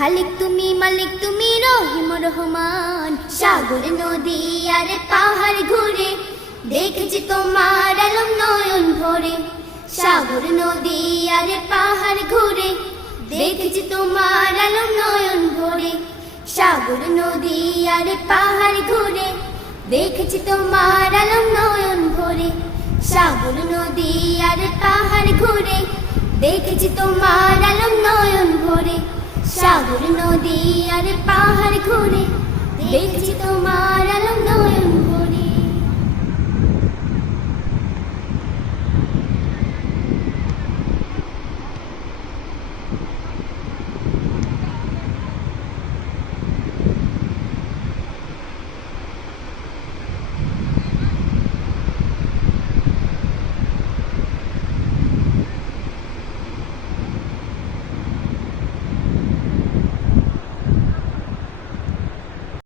খালিক তুমি মালিক তুমি রহিম রহমান সাগর নদী আর পাহাড় ঘুরে দেখেছি তোমার আলম নয়ন ভরে সাগর নদী আর পাহাড় ঘুরে দেখেছি তোমার আলম নয়ন ভরে সাগর নদী আর পাহাড় ঘুরে দেখেছি তোমার আলম নয়ন ভরে সাগর নদী আর পাহাড় ঘুরে দেখেছি তোমার আলম নয়ন ভরে সাগর নদী আর পাহাড় ঘুরে দেখেছি তোমার আলম নয়ন